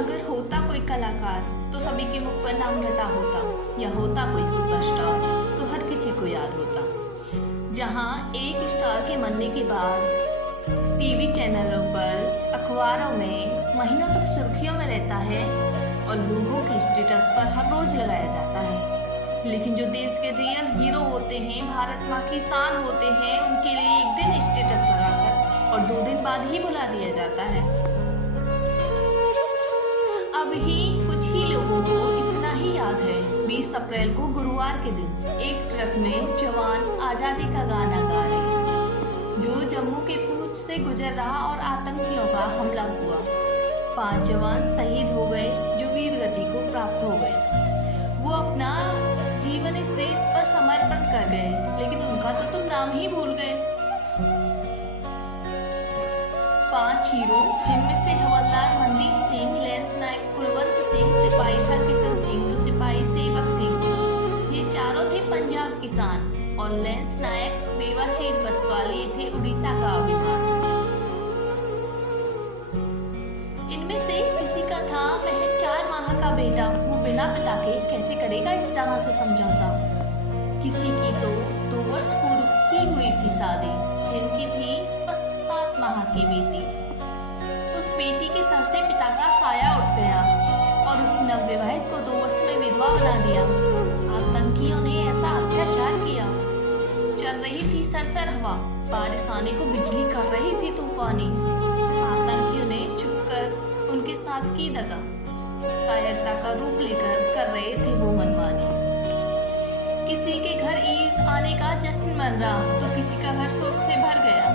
अगर होता कोई कलाकार तो सभी के मुख पर नाम रटा होता, या होता कोई सुपरस्टार तो हर किसी को याद होता। जहां एक स्टार के मरने के बाद टीवी चैनलों पर, अखबारों में महीनों तक सुर्खियों में रहता है और लोगों के स्टेटस पर हर रोज लगाया जाता है, लेकिन जो देश के रियल हीरो होते हैं, भारत माँ की शान होते हैं, उनके लिए एक दिन स्टेटस लगाकर और 2 दिन बाद ही भुला दिया जाता है। अब ही कुछ ही लोगों को इतना ही याद है, 20 अप्रैल को गुरुवार के दिन एक ट्रक में जवान आजादी का गाना गा रहे जो जम्मू के पूंछ से गुजर रहा और आतंकियों का हमला हुआ। 5 जवान शहीद हो गए जो वीर गति को प्राप्त हो गए। वो अपना जीवन इस देश पर समर्पण कर गए, लेकिन उनका तो तुम नाम ही भूल गए। 5 हीरो, जिनमें से हवलदार मनदीप सिंह, लेंस नायक कुलवंत सिंह, सिपाही हरकिशन सिंह तो सिपाही सेवक सिंह, ये चारों थे पंजाब किसान, और लेंस नायक देवाशीष बसवाल ये थे उड़ीसा का अभिमान। इनमें से किसी का था महज 4 माह का बेटा, वो बिना पिता के कैसे करेगा इस जगह से समझौता। किसी की तो 2 वर्ष पूर्व ही हुई थी शादी, जिनकी थी बस 7 माह की बेटी। उस बेटी के सर से पिता का साया उठ गया और उस नवविवाहित को 2 वर्ष में विधवा बना दिया। आतंकियों ने ऐसा अत्याचार किया। चल रही थी सरसर हवा, बारिश आने को बिजली कर रही थी तूफानी। आतंकियों ने छुपकर उनके साथ की दगा, कायरता का रूप लेकर कर रहे थे वो मनमानी। किसी के घर ईद आने का जश्न मन रहा तो किसी का घर शोक से भर गया।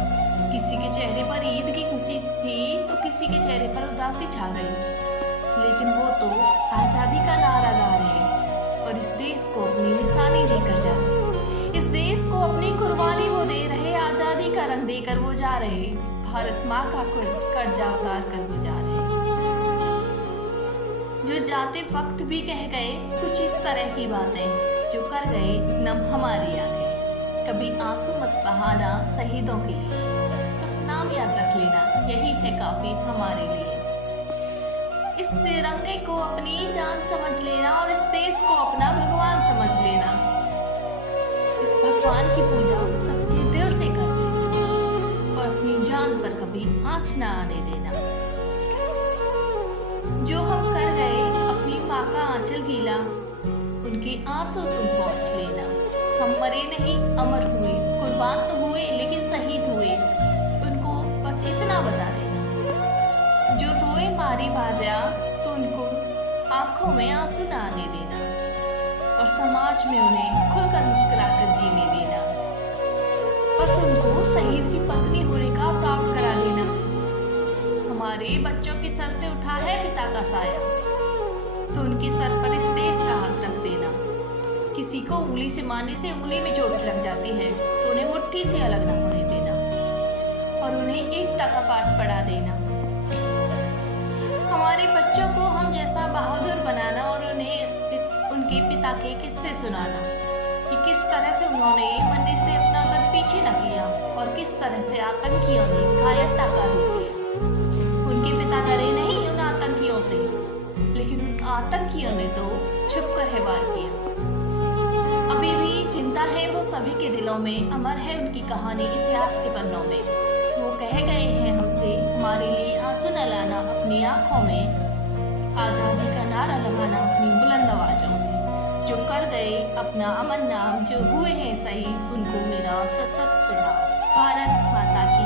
किसी के चेहरे पर ईद की खुशी थी तो किसी के चेहरे पर उदासी छा गई। लेकिन वो तो आजादी का नारा गा रहे और इस देश को अपनी निशानी देकर जा रहे। इस देश को अपनी कुर्बानी वो दे रहे, आजादी का रंग देकर वो जा रहे, भारत माँ का कर्जा उतार कर वो जा रहे। जो जाते वक्त भी कह गए कुछ इस तरह की बातें, जो कर गए नम हमारी आंखें। कभी आंसू मत बहाना शहीदों के लिए, बस नाम याद रख लेना, यही है काफी हमारे लिए। इस तिरंगे को अपनी जान समझ लेना और इस देश को अपना भगवान समझ लेना। इस भगवान की पूजा सच्चे दिल से करना और अपनी जान पर कभी आँच ना आने देना। जो हम कर गए अपनी माँ का आंचल गीला, उनके आंसू तुम पहुँच लेना। हम मरे नहीं अमर हुए, कुर्बान तो हुए लेकिन शहीद हुए, उनको बस इतना बता देना। जो रोए मारी भार्या तो उनको आंखों में आंसू ना आने देना और समाज में उन्हें खुलकर मुस्कुराकर जीने देना। बस उनको शहीद की पत्नी होने का प्राप्त करा देना। हमारे बच्चों के सर से उठा है पिता का साया, तो उनके सर पर इस देश का हाथ रख देना। किसी को उंगली से मारने से उंगली में चोट लग जाती है तो उन्हें मुट्ठी से अलग न होने देना और उन्हें एकता का पाठ पढ़ा देना। हमारे बच्चों को हम जैसा बहादुर बनाना और उन्हें उनके पिता के किस्से सुनाना कि किस तरह से उन्होंने मरने से अपना कद पीछे न किया और किस तरह से आतंकियों ने कायरता का रूप लिया। उनके पिता डरे नहीं उन आतंकियों से, लेकिन उन आतंकियों ने तो छुपकर है वार किया। अभी भी चिंता है वो सभी के दिलों में, अमर है उनकी कहानी इतिहास के पन्नों में। वो कह गए हैं हमसे हमारे लिए आंसू न लाना अपनी आंखों में, आजादी का नारा लगाना अपनी बुलंद आवाजों में। जो कर गए अपना अमन नाम, जो हुए हैं सही उनको मेरा सत सत प्रणाम। भारत माता की